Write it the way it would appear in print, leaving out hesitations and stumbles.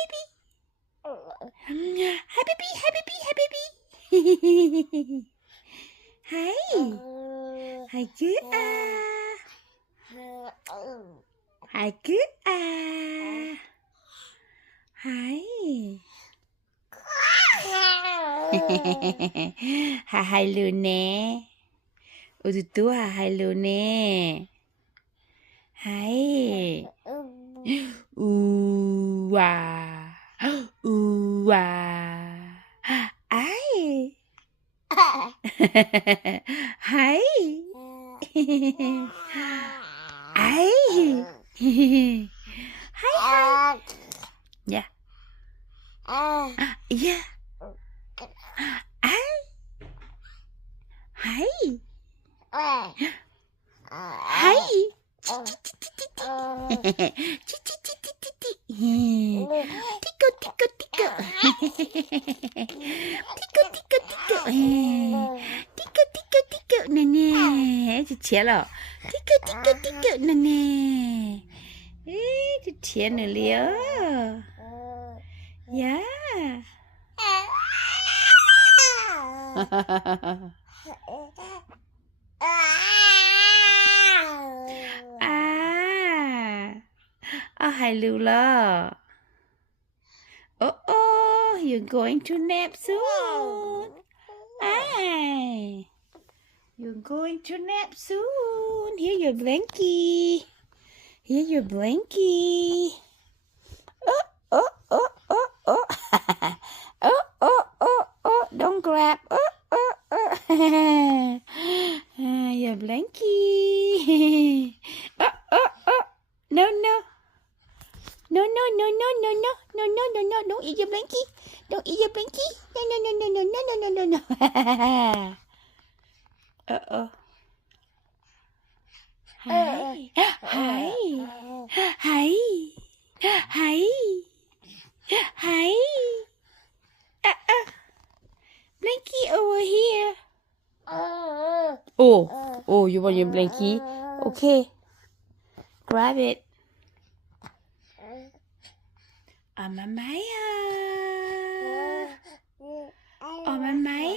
baby. Hi, baby. Hi, baby. Hi, baby. Hi. Hi, good. Hi, good. Hi. Hai luôn nè. Ôi tụi tú hai luôn nè. Hai. À. À. Ai. Hai. Ai. Hai. Yeah. Yeah. Ai. Hai. Hai. Tickle, tickle, tickle. Tickle, tickle, tickle. Tickle, tickle, tickle. Nè nè. Chị trẻ rồi. Tickle, tickle, tickle. Nè nè. Chị trẻ nữa liễu. Yeah. Hai lưu lo. Oh, you're going to nap soon. You're going to nap soon. Here your blankie. Here your blankie. Oh. Oh. Don't grab. Your blankie. Oh. No. No. Don't eat your blankie. Don't eat your blankie. No. Uh-oh. Hi. Blankie over here. Oh, you want your blankie? Okay. Grab it. Maya. Maya.